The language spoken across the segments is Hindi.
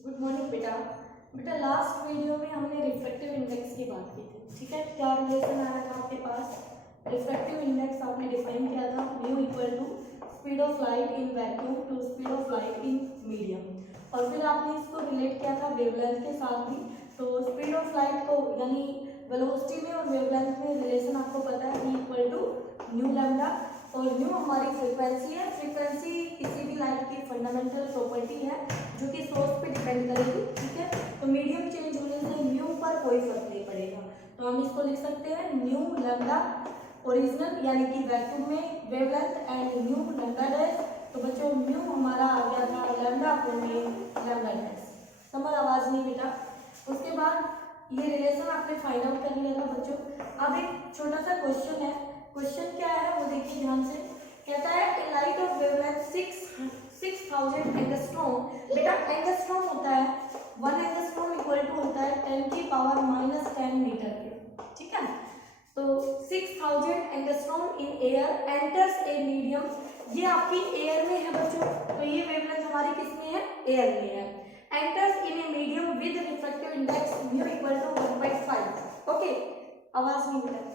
गुड मॉर्निंग बेटा। बेटा लास्ट वीडियो में हमने रिफ्रैक्टिव इंडेक्स की बात की थी, ठीक है। क्या रिलेशन आया था आपके पास? रिफ्रैक्टिव इंडेक्स आपने डिफाइन किया था mu equal to speed of light in vacuum to speed of light in medium. और फिर आपने इसको रिलेट किया था वेवलेंथ के साथ भी। तो स्पीड ऑफ लाइट को यानी वेलोसिटी में और वेवलेंथ में रिलेशन आपको पता है, इक्वल टू न्यू लैम्डा। और न्यू हमारी फ्रीक्वेंसी है। फ्रीक्वेंसी किसी भी लाइट की फंडामेंटल प्रॉपर्टी है जो कि सोर्स पे डिपेंड करेगी, ठीक है। तो मीडियम चेंज होने से न्यू पर कोई फर्क नहीं पड़ेगा। तो हम इसको लिख सकते हैं न्यू लैम्डा ओरिजिनल यानी कि वैक्यूम में wavelength and new lambda dash. तो बच्चों न्यू हमारा आ गया था लैम्डा अपॉन लैम्डा डैश। समझ आवाज नहीं बेटा? उसके बाद ये रिलेशन आपने फाइंड आउट कर लिया था बच्चों। अब एक छोटा सा क्वेश्चन है। क्वेश्चन क्या है वो देखिए ध्यान से। कहता है ए लाइट ऑफ वेवलेंथ 6000 एंगस्ट्रॉम। बेटा एंगस्ट्रॉम होता है 1 एंगस्ट्रॉम इक्वल टू होता है 10 की पावर -10 मीटर के, ठीक है। तो 6000 angstrom in air enters a medium. ये आपकी एयर में है बच्चों। तो ये वेवलेंथ हमारी किस में है? एयर में है। Enters in a medium with refractive index mu equal to 1.5। Okay, आवाज नहीं बेटा।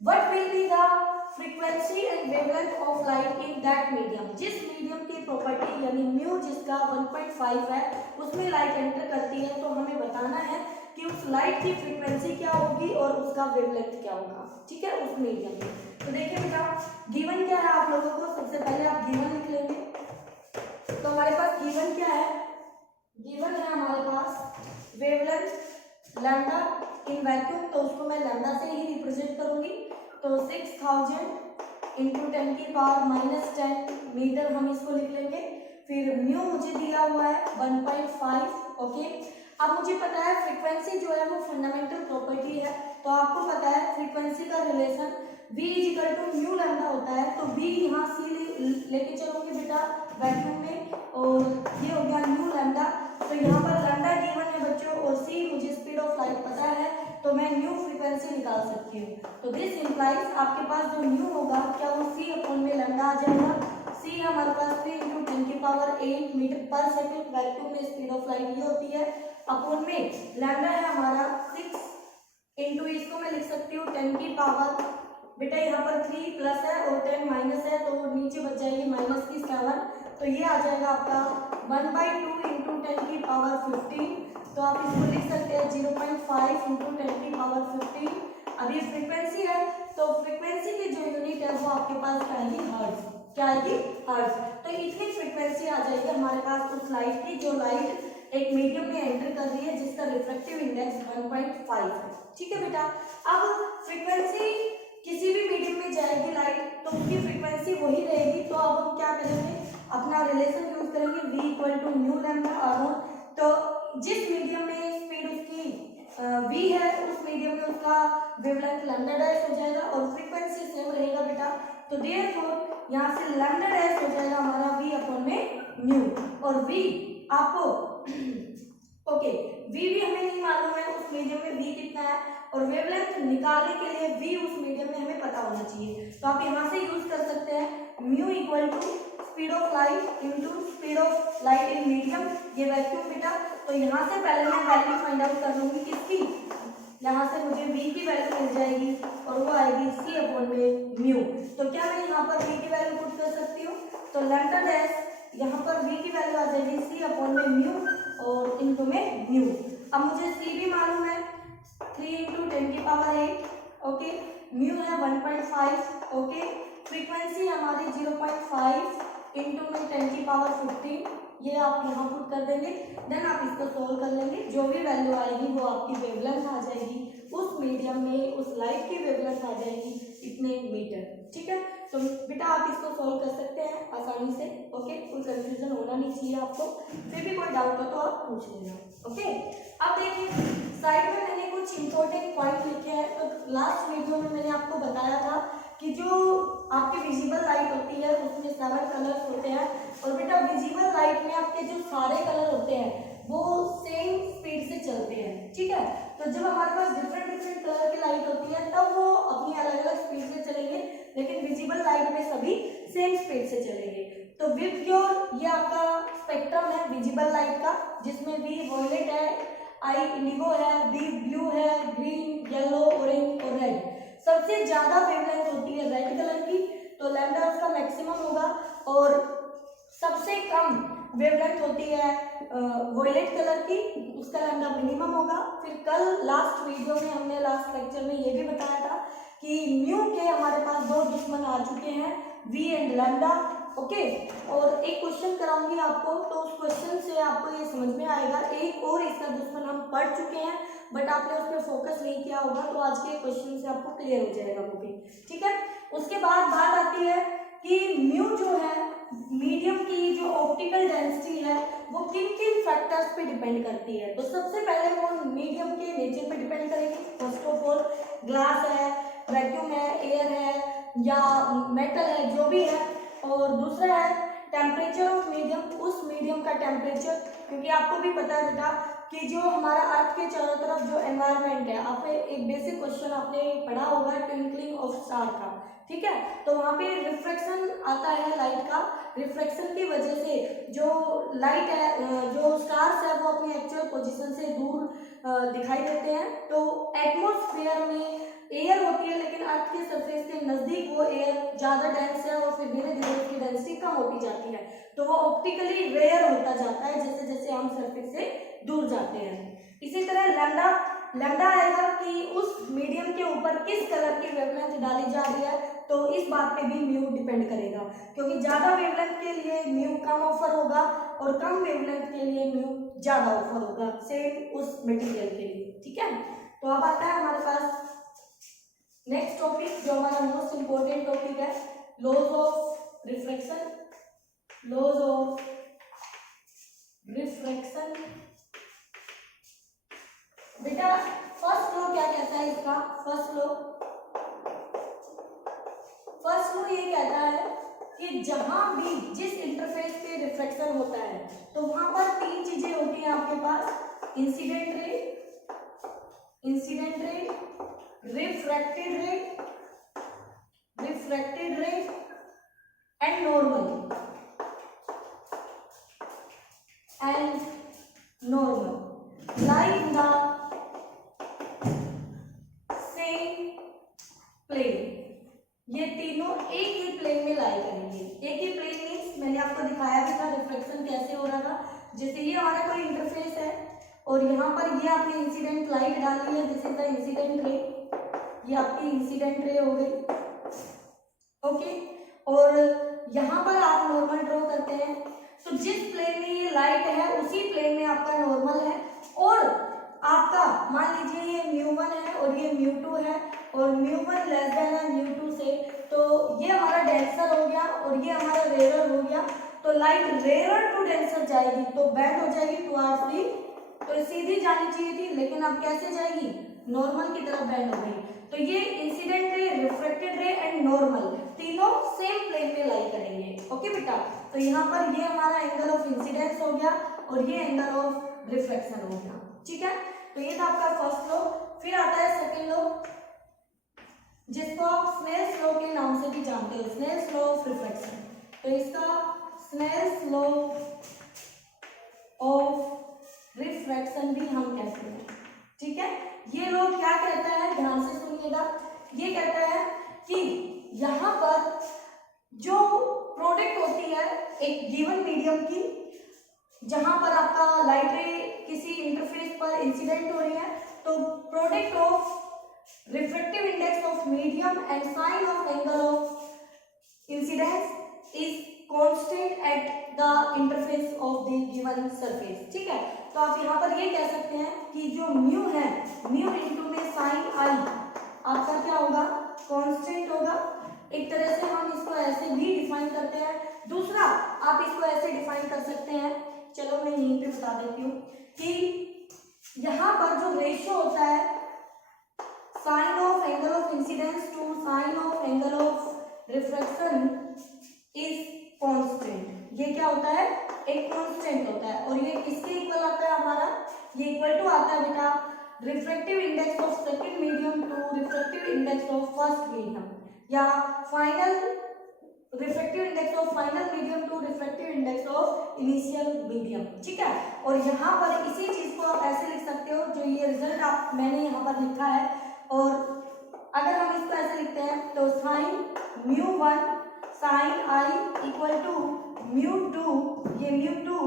What will be the frequency and wavelength of light in that medium? जिस मीडियम की प्रॉपर्टी यानी म्यू जिसका 1.5 है उसमें लाइट एंटर करती है, तो हमें बताना है कि उस लाइट की फ्रीक्वेंसी क्या होगी और उसका वेवलेंथ क्या होगा, ठीक है, उस मीडियम में। तो देखिए बेटा गिवन क्या है आप लोगों को। सबसे पहले आप गिवन लिख लेंगे। तो हमारे पास गिवन क्या है? गिवन है हमारे पास वेवलेंथ लैम्डा इन वैक्यूम। तो उसको मैं लैम्डा से ही रिप्रेजेंट करूंगी। तो 6000 इंटू 10 की पावर -10 मीटर हम इसको लिख लेंगे। फिर म्यू मुझे दिया हुआ है 1.5। ओके, अब मुझे पता है फ्रीक्वेंसी जो है वो फंडामेंटल प्रॉपर्टी है। तो आपको पता है फ्रीक्वेंसी का relation v equal to mu lambda होता है। तो v यहाँ सी लेके चलोगे बेटा वैक्यूम में, और ये हो गया म्यू लैम्डा। तो यहाँ पर लैम्डा गिवन है बच्चों और c मुझे स्पीड ऑफ लाइट पता है, तो मैं न्यू फ्रीक्वेंसी निकाल सकती हूँ। तो दिस इंप्लाइज आपके पास जो न्यू होगा क्या वो c अपॉन में लैम्डा आ जाएगा। c हमारे पास 3 इंटू 10 की पावर 8 मीटर पर सेकेंड वैक्यूम में स्पीड ऑफ लाइट ये होती है, अपॉन में लैम्डा है हमारा 6 इंटू इसको मैं लिख सकती हूँ 10 की पावर, बेटा यहाँ पर 3 प्लस है और 10 माइनस है तो नीचे बच जाएगी -7। तो ये आ जाएगा आपका 1/2 इंटू 10 की पावर 15। तो आप इसको लिख सकते हैं 0.5 इंटू 10 की पावर 15। अब ये फ्रीक्वेंसी है, तो फ्रीक्वेंसी की जो यूनिट है वो आपके पास क्या आएगी? हर्ट्ज। क्या आएगी? हर्ट्ज। तो इतनी फ्रीक्वेंसी आ जाएगी हमारे पास उस लाइट की जो लाइट एक मीडियम में एंटर कर रही है जिसका रिफ्रैक्टिव इंडेक्स 1.5 है, ठीक है बेटा। अब फ्रीक्वेंसी किसी भी मीडियम में जाएगी लाइट तो उसकी फ्रीक्वेंसी वही रहेगी। तो अब हम क्या करेंगे? अपना रिलेशन यूज करेंगे v equal to nu lambda upon. तो जिस मीडियम में स्पीड उसकी v है उस मीडियम में उसका वेवलेंथ लैम्डा डैश हो जाएगा और फ्रीक्वेंसी सेम रहेगा बेटा। तो देयरफॉर यहाँ से लैम्डा डैश हो जाएगा हमारा v अपॉन में न्यू। और v आपको ओके v भी हमें नहीं मालूम है उस मीडियम में v कितना है, और वेवलेंथ निकालने के लिए v उस मीडियम में हमें पता होना चाहिए। तो आप यहाँ से यूज कर सकते हैं mu equal to speed of light into speed of light in medium, ये वैक्यूम बेटा। तो यहाँ से पहले मैं वैल्यू फाइंड आउट कर लूंगी किसकी, यहाँ से मुझे v की वैल्यू मिल जाएगी और वो आएगी c अपॉन में म्यू। तो क्या मैं यहाँ पर v की वैल्यू पुट कर सकती हूँ? तो लैम्डा डैश यहाँ पर v की वैल्यू आ जाएगी c अपॉन में म्यू और इनटू में म्यू। अब मुझे c भी मालूम है 3 इंटू 10 की पावर 8। ओके, म्यू है 1.5। ओके, फ्रीक्वेंसी हमारी 0.5 इंटू में 10 की पावर 15, ये आप यहाँ पुट कर देंगे। देन आप इसको सोल्व कर लेंगे, जो भी वैल्यू आएगी वो आपकी वेवलेंथ आ जाएगी उस मीडियम में, उस लाइट की वेवलेंथ आ जाएगी इतने मीटर, ठीक है। तो बेटा आप इसको सोल्व कर सकते हैं आसानी से। ओके, कोई कंफ्यूजन होना नहीं चाहिए आपको। फिर भी कोई डाउट हो तो आप पूछ लेना। ओके, अब देखिए साइड में मैंने कुछ इंपॉर्टेंट पॉइंट लिखे हैं। तो लास्ट वीडियो में मैंने आपको बताया था कि जो आपकी विजिबल लाइट होती है उसमें 7 कलर्स होते हैं, और बेटा विजिबल लाइट में आपके जो सारे कलर होते हैं वो सेम स्पीड से चलते हैं, ठीक है। तो जब हमारे पास डिफरेंट कलर की लाइट होती है तब वो अपनी अलग अलग स्पीड से चलेंगे, लेकिन विजिबल लाइट में सभी सेम स्पीड से चलेंगे। तो विबग्योर ये आपका स्पेक्ट्रम है विजिबल लाइट का, जिसमें वी वॉयलेट है, आई इंडिगो है, बी ब्लू है, ग्रीन, येलो, ऑरेंज और रेड। सबसे ज्यादा वेवलेंथ होती है रेड कलर की, तो लैम्डा उसका मैक्सिमम होगा, और सबसे कम वेवलेंथ होती है वॉयलेट कलर की, उसका लैम्डा मिनिमम होगा। फिर कल लास्ट वीडियो में हमने लास्ट लेक्चर में ये भी बताया था कि म्यू के हमारे पास दो दुश्मन आ चुके हैं, वी एंड लैम्डा। ओके, और एक क्वेश्चन कराऊंगी आपको, तो उस क्वेश्चन से आपको ये समझ में आएगा। एक और इसका दुश्मन हम पढ़ चुके हैं बट आपने उस पर फोकस नहीं किया होगा, तो आज के क्वेश्चन से आपको क्लियर हो जाएगा वो भी, ठीक है। उसके बाद बात आती है कि म्यू जो है मीडियम की जो ऑप्टिकल डेंसिटी है वो किन किन फैक्टर्स पे डिपेंड करती है। तो सबसे पहले वो मीडियम के नेचर पे डिपेंड करेगी। फर्स्ट ऑफ ऑल ग्लास है, वैक्यूम है, एयर है या मेटल है, जो भी है। और दूसरा है टेम्परेचर ऑफ मीडियम, उस मीडियम का टेम्परेचर, क्योंकि आपको भी पता है बेटा कि जो हमारा अर्थ के चारों तरफ जो एनवायरनमेंट है, आपने एक बेसिक क्वेश्चन आपने पढ़ा होगा ट्विंकलिंग ऑफ स्टार का, ठीक है। तो वहाँ पे रिफ्लेक्शन आता है लाइट का, रिफ्लेक्शन की वजह से जो लाइट है, जो स्टार्स है वो अपनी एक्चुअल पोजीशन से दूर दिखाई देते हैं। तो एटमॉस्फेयर में एयर होती है, लेकिन अर्थ के सरफेस के नजदीक वो एयर ज्यादा डेंस है और फिर धीरे धीरे उसकी डेंसिटी कम होती जाती है, तो वो ऑप्टिकली रेयर होता जाता है जैसे जैसे हम सरफेस से दूर जाते हैं। इसी तरह लैम्डा आएगा कि उस मीडियम के ऊपर किस कलर की वेवलेंथ डाली जा रही है, तो इस बात पे भी म्यू डिपेंड करेगा, क्योंकि ज्यादा वेवलेंथ के लिए म्यू कम ऑफर होगा और कम वेवलेंथ के लिए म्यू ज्यादा ऑफर होगा, सेम उस मटेरियल के लिए, ठीक है। तो अब आता है हमारे पास नेक्स्ट टॉपिक, जो हमारा मोस्ट इंपोर्टेंट टॉपिक है, laws of refraction. Laws of refraction बेटा फर्स्ट लॉ क्या कहता है इसका? फर्स्ट लॉ ये कहता है कि जहां भी जिस इंटरफेस पे रिफ्रैक्शन होता है तो वहां पर तीन चीजें होती हैं आपके पास, incident ray, refracted ray and normal lie in the same plane। ये तीनों एक ही प्लेन में लाई करेंगे। एक ही प्लेन मीन्स मैंने आपको दिखाया भी था रिफ्लेक्शन कैसे हो रहा था। जैसे ये हमारा कोई इंटरफेस है और यहाँ पर ये आपने इंसिडेंट लाइट डाली है, this is the incident ray, ये आपकी इंसिडेंट रे हो गई, ओके। और यहाँ पर आप नॉर्मल ड्रॉ करते हैं, तो जिस प्लेन में ये लाइट है उसी प्लेन में आपका नॉर्मल है, और आपका मान लीजिए ये μ1 है और ये μ2 है और μ1 लेस देन है μ2 से, तो ये हमारा डेंसर हो गया और ये हमारा रेयर हो गया। तो लाइट रेयर टू डेंसर जाएगी तो बेंड हो जाएगी टुवर्ड्स दी, तो सीधी जानी चाहिए थी, लेकिन अब कैसे जाएगी? नॉर्मल की तरफ बेंड हो गई। तो ये incident ray, refracted ray and normal तीनों सेम प्लेन में लाई करेंगे, ओके बेटा। तो यहाँ पर ये हमारा एंगल ऑफ इंसिडेंस हो गया और ये एंगल ऑफ रिफ्लेक्शन हो गया, ठीक है। तो ये था आपका फर्स्ट लॉ। फिर आता है सेकंड लॉ, जिसको आप स्नेल्स लॉ के नाम से भी जानते हो, स्नेल्स लॉ ऑफ रिफ्लेक्शन। तो इसका स्नेल्स लॉ ऑफ रिफ्रैक्शन भी हम कहते हैं, ठीक है। ये लॉ क्या कहता है, ध्यान से सुनिएगा। ये कहता है कि यहाँ पर जो प्रोडक्ट होती है एक गिवन मीडियम की, जहां पर आपका लाइट रे किसी इंटरफेस पर इंसिडेंट हो रही है, तो product of refractive index of medium and sine of angle of incidence is constant at the interface of the given surface, ठीक है। तो आप यहाँ पर ये कह सकते हैं कि जो म्यू है, म्यू इनटू में साइन आई आपका क्या होगा? कांस्टेंट होगा। एक तरह से हम इसको ऐसे भी डिफाइन करते हैं। दूसरा आप इसको ऐसे डिफाइन कर सकते हैं, चलो मैं यहीं पे बता देती हूँ कि यहाँ पर जो रेशियो होता है sine of angle of incidence to sine of angle of refraction is constant. ये क्या होता है? एक कांस्टेंट होता है। और ये किसके इक्वल आता है हमारा? ये इक्वल टू आता है बेटा refractive index of second medium to refractive index of first medium, या final refractive index of final medium to refractive index of initial medium, ठीक है। और यहाँ पर इसी चीज को आप ऐसे लिख सकते हो, जो ये रिजल्ट आप मैंने यहाँ पर लिखा है, और अगर हम इसको ऐसे लिखते हैं तो sine μ1 sine i equal to μ2, ये μ2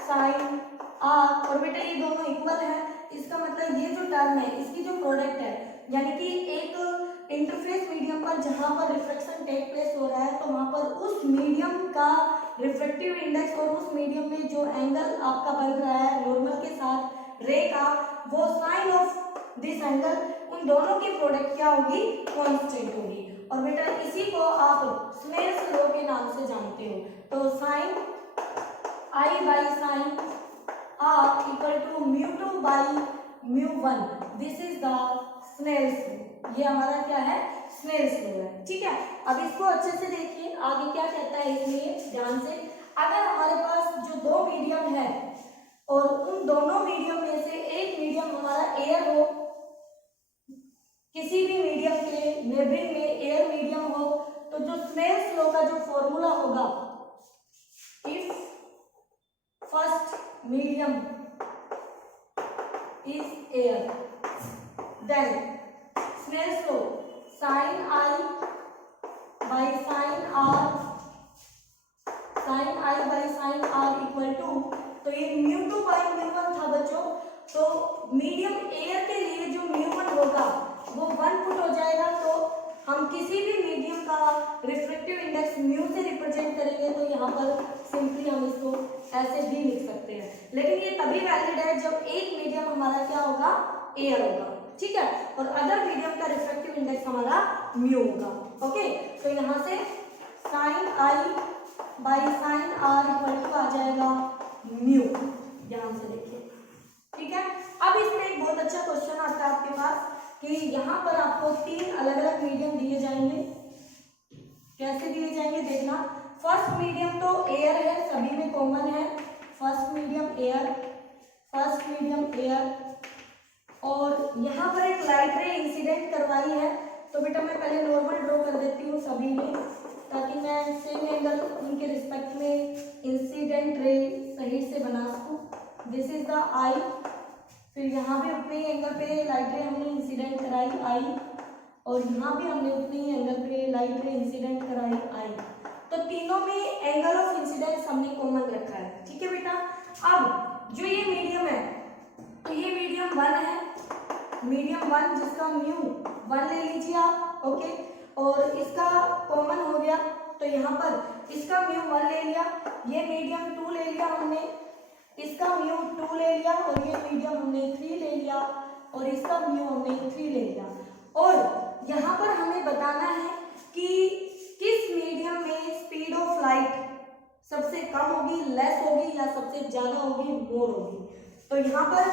साइन r, और बेटा ये दोनों इक्वल है, इसका मतलब ये जो टर्म है इसकी जो प्रोडक्ट है, यानी कि एक इंटरफेस मीडियम पर जहां पर रिफ्रैक्शन टेक प्लेस हो रहा है, तो वहां पर उस मीडियम का रिफ्रैक्टिव इंडेक्स और उस मीडियम में जो एंगल आपका बन रहा है नॉर्मल के साथ रे का, वो साइन ऑफ दिस एंगल, उन दोनों की प्रोडक्ट क्या होगी, कांस्टेंट होगी। और बेटा इसी को आप स्नेल्स लॉ के नाम से जानते हो, तो sine i by sine r equal to μ2 by μ1, this is the Snell's law, ये हमारा क्या है, स्नेल्स लॉ है, ठीक है। अब इसको अच्छे से देखिए आगे क्या कहता है, इसलिए ध्यान से, अगर हमारे पास जो दो मीडियम है और उन दोनों मीडियम में से एक मीडियम हमारा एयर हो, किसी भी मीडियम के नेबरिंग में एयर मीडियम हो, तो जो स्नेल्स लॉ का जो फॉर्मूला होगा, if first medium is air, then Snell's law sine i by sine r, sine i by sine r equal to, तो ये μ2 बाई μ1 था बच्चों, तो मीडियम एयर के लिए जो μ1 होगा वो 1 पुट हो जाएगा, तो हम किसी भी मीडियम का रिफ्रैक्टिव इंडेक्स म्यू से रिप्रेजेंट करेंगे, तो यहाँ पर सिंपली हम इसको ऐसे भी लिख सकते हैं, लेकिन ये तभी वैलिड है जब एक मीडियम हमारा क्या होगा, एयर होगा, ठीक है, और अदर मीडियम का रिफ्रैक्टिव इंडेक्स हमारा म्यू होगा, ओके। तो यहाँ से sine i by sine r equal to आ जाएगा म्यू, ध्यान से देखिए, ठीक है। अब इसमें एक बहुत अच्छा क्वेश्चन आता है आपके पास कि यहाँ पर आपको तीन अलग अलग मीडियम दिए जाएंगे, कैसे दिए जाएंगे देखना। फर्स्ट मीडियम तो एयर है, सभी में कॉमन है, first medium air, first medium air, और यहाँ पर एक लाइट रे इंसिडेंट करवाई है, तो बेटा मैं पहले नॉर्मल ड्रॉ कर देती हूँ सभी में, ताकि मैं सेम एंगल उनके रिस्पेक्ट में इंसिडेंट रे सही से बना सकूँ। दिस इज द आई, फिर यहाँ भी उतने ही एंगल पे लाइट रे हमने इंसिडेंट कराई आई, और यहाँ भी हमने उतने ही एंगल पे लाइट रे इंसिडेंट कराई आई, तो तीनों में एंगल ऑफ इंसिडेंस हमने कॉमन रखा है, ठीक है बेटा। अब जो ये मीडियम है, तो ये मीडियम 1 है, मीडियम 1 जिसका म्यू 1 ले लीजिए आप, ओके, और इसका कॉमन हो गया, तो यहाँ पर इसका म्यू 1 ले लिया, ये मीडियम 2 ले लिया हमने, इसका म्यू 2 ले लिया, और ये मीडियम हमने 3 ले लिया, और इसका म्यू हमने 3 ले लिया। और यहाँ पर हमें बताना है कि किस मीडियम में स्पीड ऑफ लाइट सबसे कम होगी, लेस होगी, या सबसे ज्यादा होगी, मोर होगी। तो यहाँ पर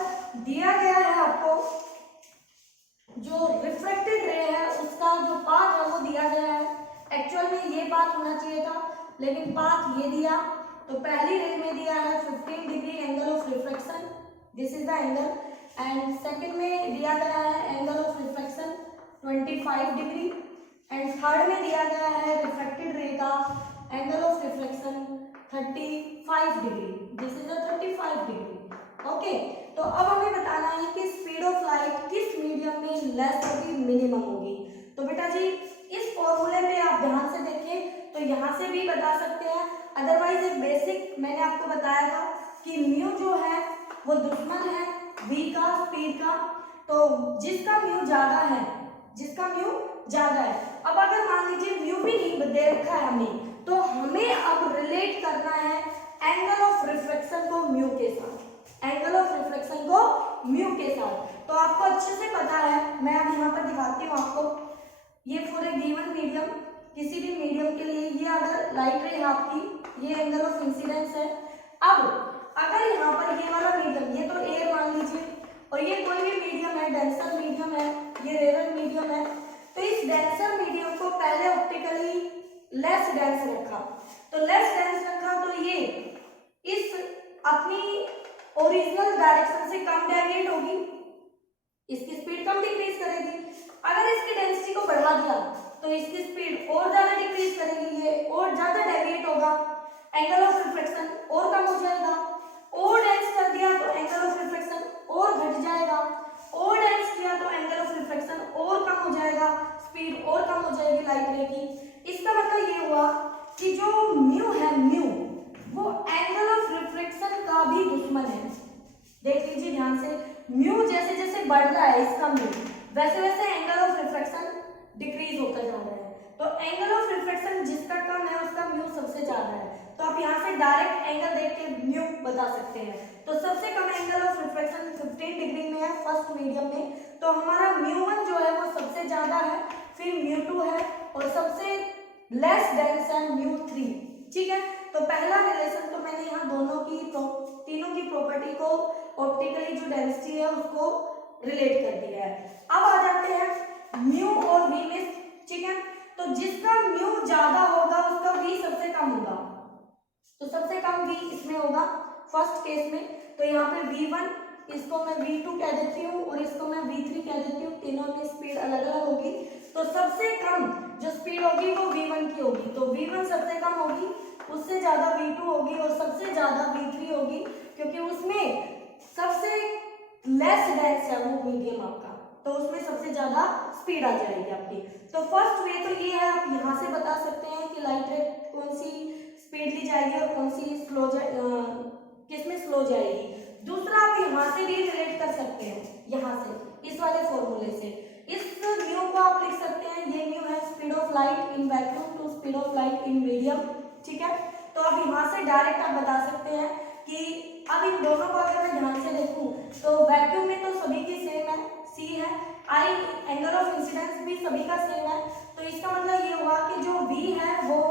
दिया गया है आपको जो रिफ्रैक्टेड रे है उसका जो पाथ है वो दिया गया है, एक्चुअल में ये पाथ होना चाहिए था, लेकिन पाथ ये दिया, तो पहली रे में दिया है 15 degree angle of refraction, this is the angle, and second में दिया गया है angle of refraction 25 degree, and third में दिया गया है रिफ्रैक्टेड रे का angle of reflection 35 degree, this is 35 degree, okay. तो अब हमें बताना है कि स्पीड ऑफ लाइट किस मीडियम में लेस होगी, मिनिमम होगी। तो बेटा जी इस फॉर्मूले में आप ध्यान से देखें, तो यहाँ से भी बता सकते हैं, अदरवाइज एक बेसिक मैंने आपको बताया था कि म्यू जो है वो दुश्मन है v का, स्पीड का, तो जिसका म्यू ज्यादा है, जिसका म्यू ज्यादा है, अब अगर मान लीजिए म्यू भी नहीं दे रखा है हमें, तो हमें अब रिलेट करना है एंगल ऑफ रिफ्लेक्शन को म्यू के साथ, एंगल ऑफ रिफ्लेक्शन को म्यू के साथ। तो आपको अच्छे से पता है, मैं अब यहाँ पर दिखाती हूँ आपको, ये फॉर ए गिवन मीडियम, किसी भी मीडियम के लिए ये अगर लाइट रे है आपकी, ये एंगल ऑफ इंसिडेंस है। अब अगर यहाँ पर ये वाला मीडियम, ये तो एयर मान लीजिए, और ये कोई भी मीडियम है, डेंसर मीडियम है, ये रेयर मीडियम है, तो इस डेंसर मीडियम को पहले ऑप्टिकली लेस डेंस रखा, तो लेस डेंस रखा, तो ये इस अपनी ओरिजिनल डायरेक्शन से कम डेविएट होगी, इसकी स्पीड कम डिक्रीज करेगी। अगर इसकी डेंसिटी को बढ़ा दिया तो इसकी स्पीड और ज्यादा डिक्रीज करेगी, ये और ज्यादा डेविएट होगा, एंगल ऑफ रिफ्लेक्शन और कम हो जाएगा। और डेंस कर दिया तो एंगल ऑफ रिफ्लेक्शन और घट जाएगा, और डेंस किया तो एंगल ऑफ रिफ्लेक्शन और कम हो जाएगा, स्पीड और कम हो जाएगी लाइट रे की। इसका मतलब ये हुआ कि जो म्यू है, म्यू वो एंगल ऑफ रिफ्लेक्शन का भी दुश्मन है। देख लीजिए ध्यान से, म्यू जैसे जैसे बढ़ रहा है इसका म्यू, वैसे वैसे एंगल ऑफ रिफ्लेक्शन डिक्रीज होता जा रहा है। तो एंगल ऑफ रिफ्लेक्शन जिसका कम है उसका म्यू सबसे ज्यादा है। तो आप यहाँ से डायरेक्ट एंगल देख के म्यू बता सकते हैं। तो सबसे कम एंगल ऑफ रिफ्लेक्शन 15 डिग्री में है फर्स्ट मीडियम में, तो हमारा म्यू1 जो है वो सबसे ज्यादा है, फिर म्यू2 है और सबसे लेस डेंस है म्यू3। ठीक है, तो पहला रिलेशन तो मैंने यहाँ दोनों की तीनों की प्रॉपर्टी को ऑप्टिकली जो डेंसिटी है उसको रिलेट कर दिया है। अब आ जाते हैं म्यू और वी में। ठीक है, तो जिसका म्यू ज्यादा होगा उसका वी सबसे कम होगा, तो सबसे कम वी इसमें होगा फर्स्ट केस में। तो यहाँ पे v1, इसको मैं v2 कह देती हूँ और इसको मैं v3 कह देती हूँ, तीनों की स्पीड अलग अलग होगी। तो सबसे कम जो स्पीड होगी वो v1 की होगी, तो v1 सबसे कम होगी, उससे ज्यादा v2 होगी और सबसे ज्यादा v3 होगी, क्योंकि उसमें सबसे लेस डेंस है वो मीडियम आपका, तो उसमें सबसे ज्यादा स्पीड आ जाएगी आपकी। तो फर्स्ट वे तो ये है, आप यहाँ से बता सकते हैं कि लाइट रे कौन सी स्पीड ली जाएगी और कौन सी स्लो किसमें स्लो जाएगी। दूसरा आप यहाँ से भी रिलेट कर सकते हैं, यहाँ से इस वाले फॉर्मूले से इस म्यू को आप लिख सकते हैं, ये म्यू है speed of light in vacuum to speed of light in medium. ठीक है, तो अब यहाँ से डायरेक्ट आप बता सकते हैं कि अब इन दोनों को अगर मैं ध्यान से देखूं तो वैक्यूम में तो सभी की सेम है, सी है, आई एंगल ऑफ इंसिडेंस भी सभी का सेम है। तो इसका मतलब ये हुआ कि जो v है वो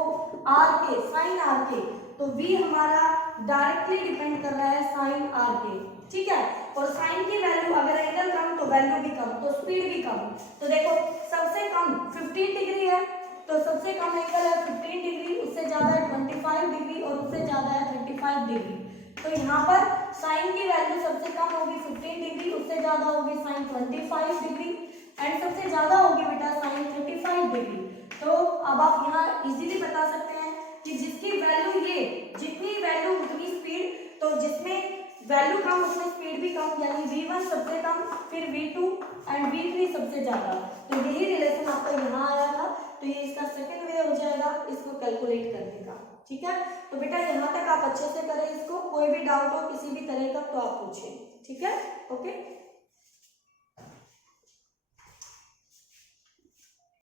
r के साइन r के, तो v हमारा डायरेक्टली डिपेंड कर रहा है साइन r के। ठीक है, और साइन की वैल्यू अगर एंगल कम तो वैल्यू भी कम, तो स्पीड भी कम। तो देखो सबसे कम 15 डिग्री है, तो सबसे कम एंगल है 15 डिग्री, उससे ज्यादा है 25 डिग्री और उससे ज्यादा है 35 डिग्री। तो यहाँ पर साइन की वैल्यू सबसे कम होगी 15 डिग्री, उससे ज्यादा होगी साइन 25 डिग्री एंड सबसे ज्यादा होगी बेटा साइन 35 डिग्री। तो अब आप यहाँ इजीली बता सकते हैं कि जिसकी वैल्यू ये, जितनी वैल्यू उतनी स्पीड, तो जिसमें वैल्यू कम उसमें स्पीड भी कम, यानी v1 सबसे कम, फिर v2 एंड v3 सबसे ज्यादा। तो यही रिलेशन आपका यहाँ आया था, तो ये इसका सेकंड वे हो जाएगा इसको कैलकुलेट करने का। ठीक है, तो बेटा यहाँ तक आप अच्छे से करें इसको, कोई भी डाउट हो किसी भी तरह का तो आप पूछें। ठीक है, ओके।